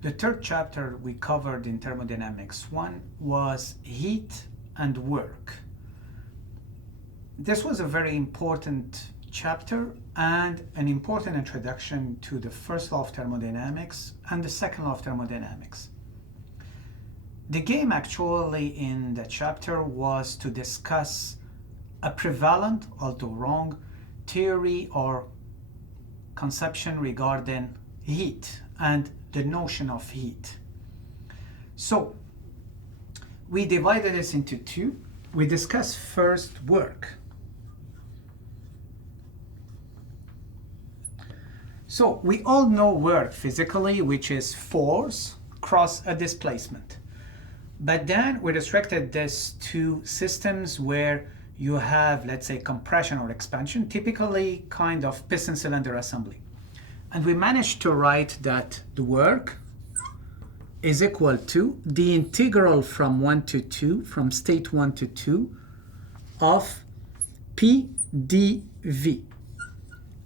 The third chapter we covered in thermodynamics 1 was heat and work. This was a very important chapter and an important introduction to the first law of thermodynamics and the second law of thermodynamics. The game actually in the chapter was to discuss a prevalent, although wrong, theory or conception regarding heat and the notion of heat. So we divided this into two. We discussed first work. So we all know work physically, which is force cross a displacement. But then we restricted this to systems where you have, let's say, compression or expansion, typically kind of piston cylinder assembly. And we managed to write that the work is equal to the integral from 1 to 2, from state 1 to 2, of P dV.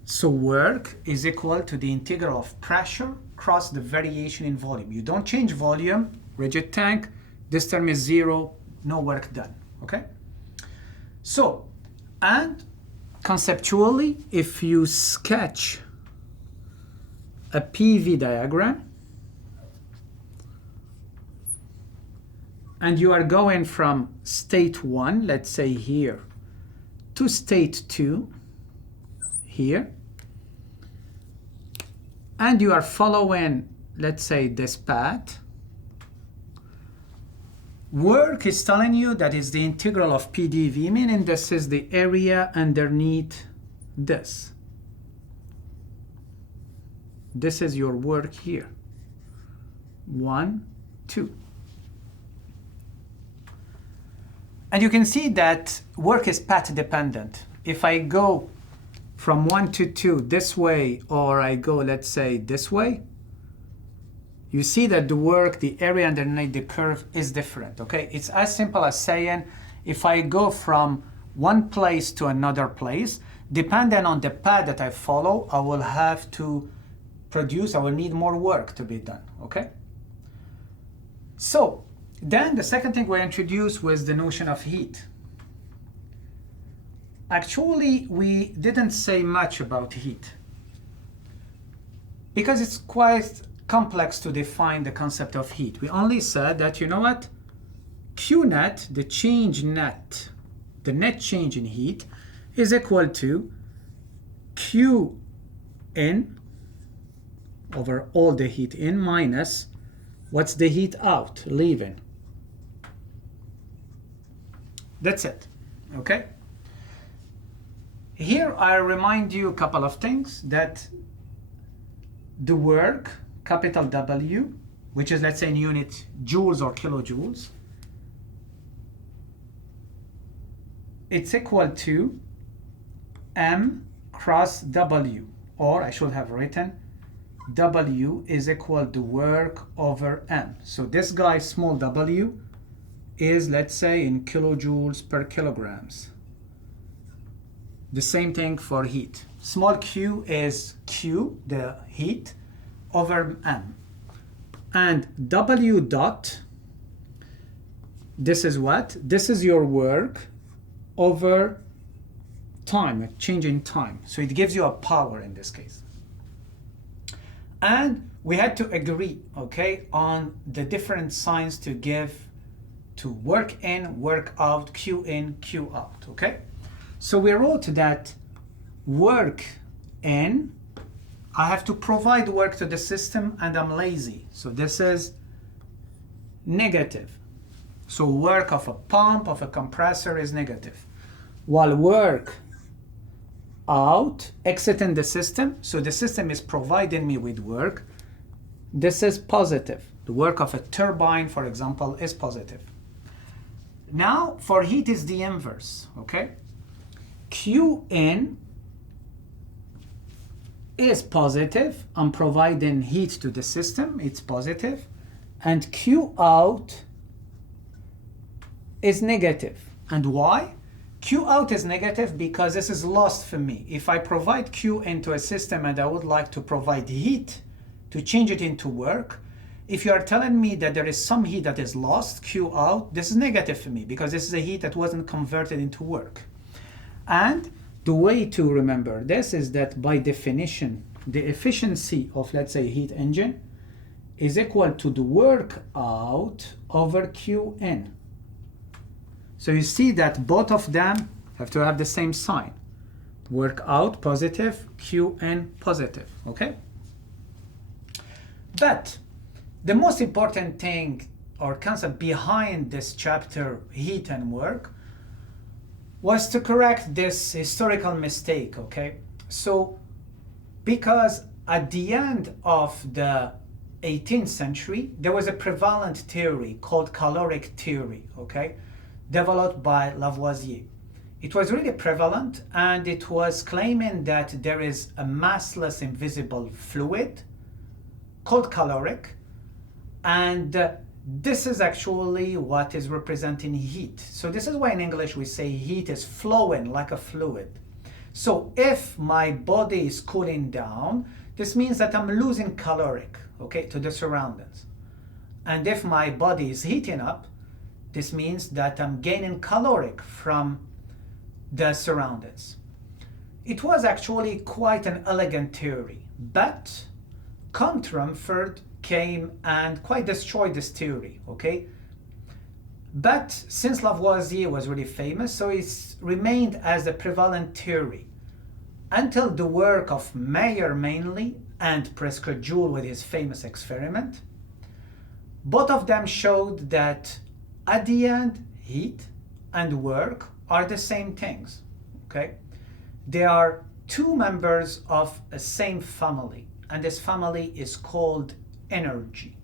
So work is equal to the integral of pressure cross the variation in volume. You don't change volume, rigid tank, this term is 0, no work done, okay? So, and conceptually, if you sketch a PV diagram, and you are going from state 1, let's say here, to state 2, here, and you are following, let's say, this path, work is telling you that is the integral of PdV, meaning this is the area underneath this. This is your work here. 1, 2. And you can see that work is path dependent. If I go from 1 to 2 this way, or I go, let's say, this way, you see that the work, the area underneath the curve is different, okay? It's as simple as saying, if I go from one place to another place, depending on the path that I follow, I will have to produce, I will need more work to be done, okay? So, then the second thing we introduced was the notion of heat. Actually, we didn't say much about heat because it's quite complex to define the concept of heat. We only said that, you know what, Q net, the change net, the net change in heat, is equal to Q in over all the heat in minus what's the heat out, leaving. That's it, okay? Here I remind you a couple of things, that the work, capital W, which is, let's say, in unit joules or kilojoules, it's equal to M cross W, or I should have written W is equal to work over M. So this guy, small w, is, let's say, in kilojoules per kilograms. The same thing for heat. Small q is Q, the heat, over M. And W dot, this is what? This is your work over time, a change in time. So it gives you a power in this case. And we had to agree, okay, on the different signs to give to work in, work out, Q in, Q out, okay? So we wrote that work in, I have to provide work to the system and I'm lazy. So this is negative. So work of a pump, of a compressor is negative. While work out, exiting the system, so the system is providing me with work, this is positive. The work of a turbine, for example, is positive. Now, for heat is the inverse, okay? Q in is positive. I'm providing heat to the system, it's positive. And Q out is negative. And why? Q out is negative because this is lost for me. If I provide Q into a system and I would like to provide heat to change it into work, If you are telling me that there is some heat that is lost, Q out, this is negative for me because this is a heat that wasn't converted into work. And the way to remember this is that by definition, the efficiency of, let's say, heat engine is equal to the work out over Qn. So you see that both of them have to have the same sign. Work out positive, Qn positive, okay? But the most important thing or concept behind this chapter, heat and work, was to correct this historical mistake, okay? So, because at the end of the 18th century, there was a prevalent theory called caloric theory, okay? Developed by Lavoisier. It was really prevalent, and it was claiming that there is a massless invisible fluid called caloric, and this is actually what is representing heat. So this is why in English we say heat is flowing like a fluid. So if my body is cooling down, this means that I'm losing caloric, okay, to the surroundings. And if my body is heating up, this means that I'm gaining caloric from the surroundings. It was actually quite an elegant theory, but Comte came and quite destroyed this theory, okay? But since Lavoisier was really famous, so it's remained as a prevalent theory until the work of Mayer mainly and Prescott Joule with his famous experiment. Both of them showed that at the end, heat and work are the same things, okay? They are two members of a same family, and this family is called energy.